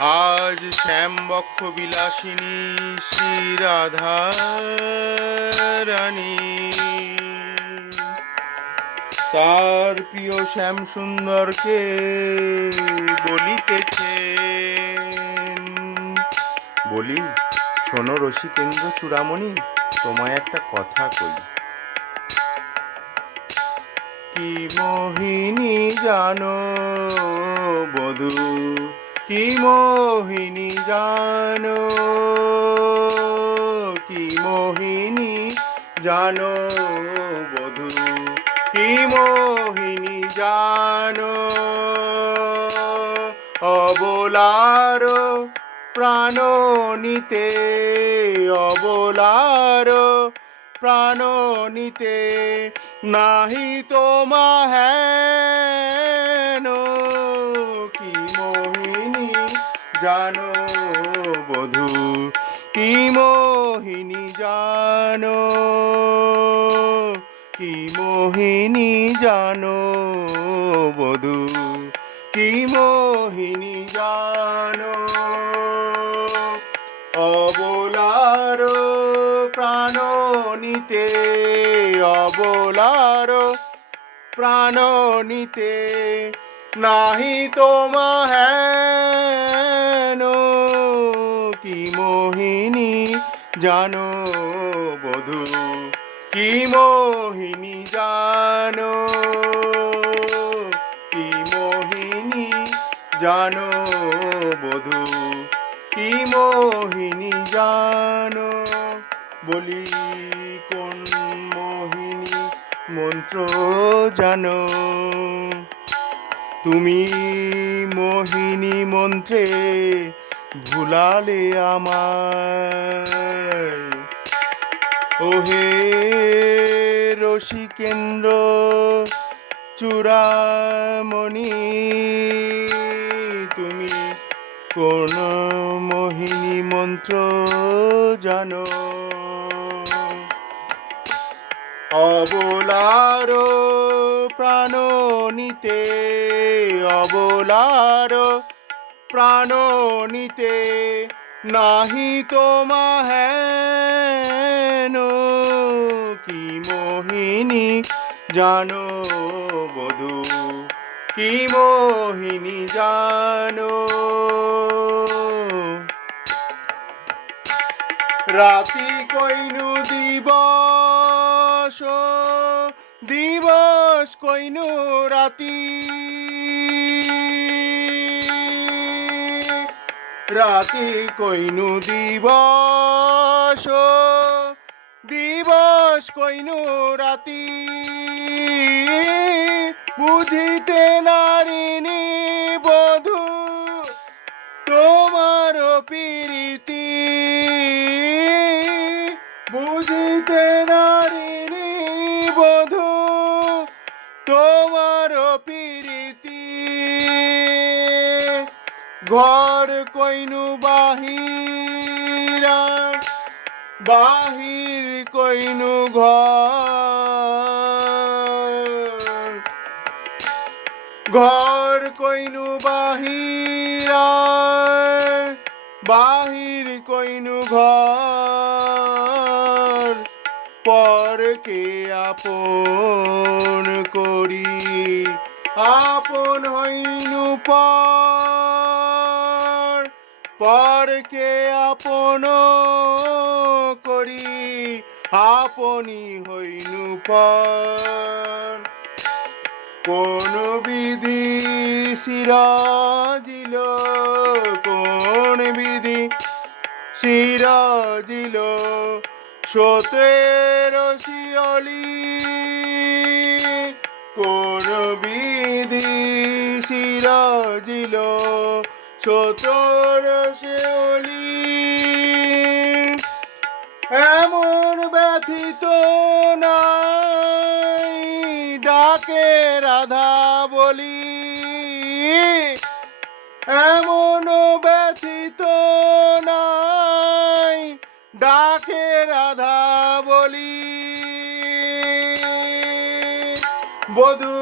আজ শ্যামবক্ষ বিলাসিনী শ্রী রাধা রানী তার প্রিয় শ্যাম সুন্দরকে বলিতেছেন, বলি, শোনো রসিকেন্দ্র চূড়ামণি তোমায় একটা কথা কই। কি মোহিনী জানো বধু? কি মোহিনী জানো কি মোহিনী জানো বধু কি মোহিনী জানো অবলার প্রাণ নিতে অবলার প্রাণ নিতে নাহি তোমা হেন জানো বধু, কি মোহিনী জানো? কি মোহিনী জানো বধু, কি মোহিনী জানো? অবলার প্রাণ নিতে অবলার প্রাণ নিতে নাহি তোমা হেন জানো বধু, কি মোহিনী জানো? কি মোহিনী জানো বধু, কি মোহিনী জানো? বলি, কোন মোহিনী মন্ত্র জানো? তুমি মোহিনী মন্ত্রে ভুলালে আমায়। ওহে রসিকেন্দ্র চূড়ামণি তুমি কোন মোহিনী মন্ত্র জানো? অবলার প্রাণ নিতে অবলার প্রাণ নিতে নাহি তোমা হেন কি মোহিনী জানো বধু, কি মোহিনী জানো? রাতি কইনু দিবস দিবস কইনু রাতি। রাতি কইনু দিবস দিবস কইনু রাতি। বুঝিতে নারিনী বধু, তোমার প্রীতি। বুঝিতে নারিনী বধু, তোমার প্রীতি। ঘর কইনু বাহিরা বাহির কইনু ঘর। ঘর কইনু বাহিরা বাহির কইনু ঘর। পরকে আপন করি, আপন হইনু পর। পরকে আপন করি আপনি হইনু পর কোন বিধি সিরাজিল, কোন বিধি সিরাজিল? সতের শিয়লি, কোন বিধি সিরাজিল? সতর শিয়লি এমন ব্যথিত নাই, ডাকে রাধা বলি। এমন ব্যথিত নাই, ডাকে রাধা বলি। বধু,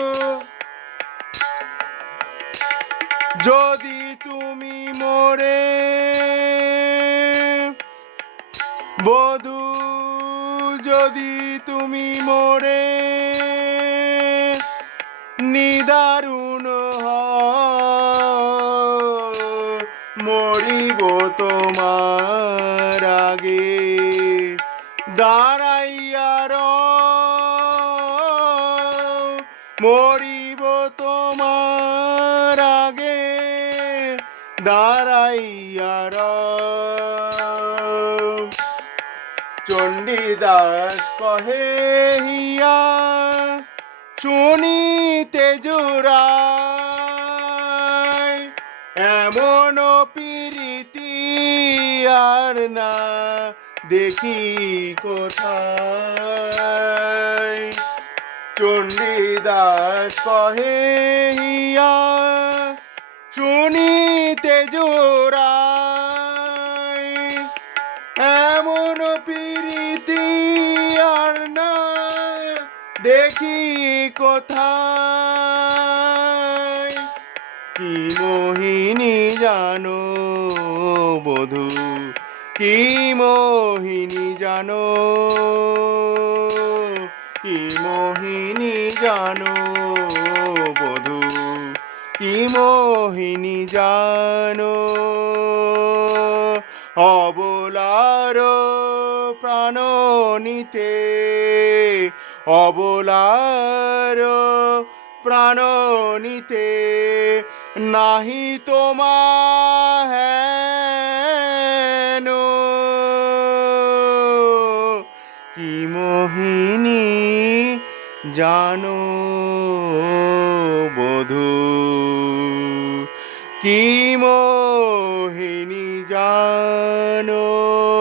যদি তুমি মোরে বধু যদি তুমি মোরে নিদারুণ মরিব তোমার আগে দাঁড়াইয়ার চণ্ডীদাস কহে হিয়া শুনিতে জোড়াই এমন প্রীতি আর না, দেখি কোথায়? চণ্ডীদাস কহে হিয়া শুনিতে জোড়াই প্রীতি আর না দেখি কোথায়। কি মোহিনী জানো বধু, কি মোহিনী জানো, কি মোহিনী জানো বধু, কি মোহিনী জানো নিতে অবলার প্রাণ নিতে নাহি তোমা হেন। কি মোহিনী জানো বধূ? কি মোহিনী জানো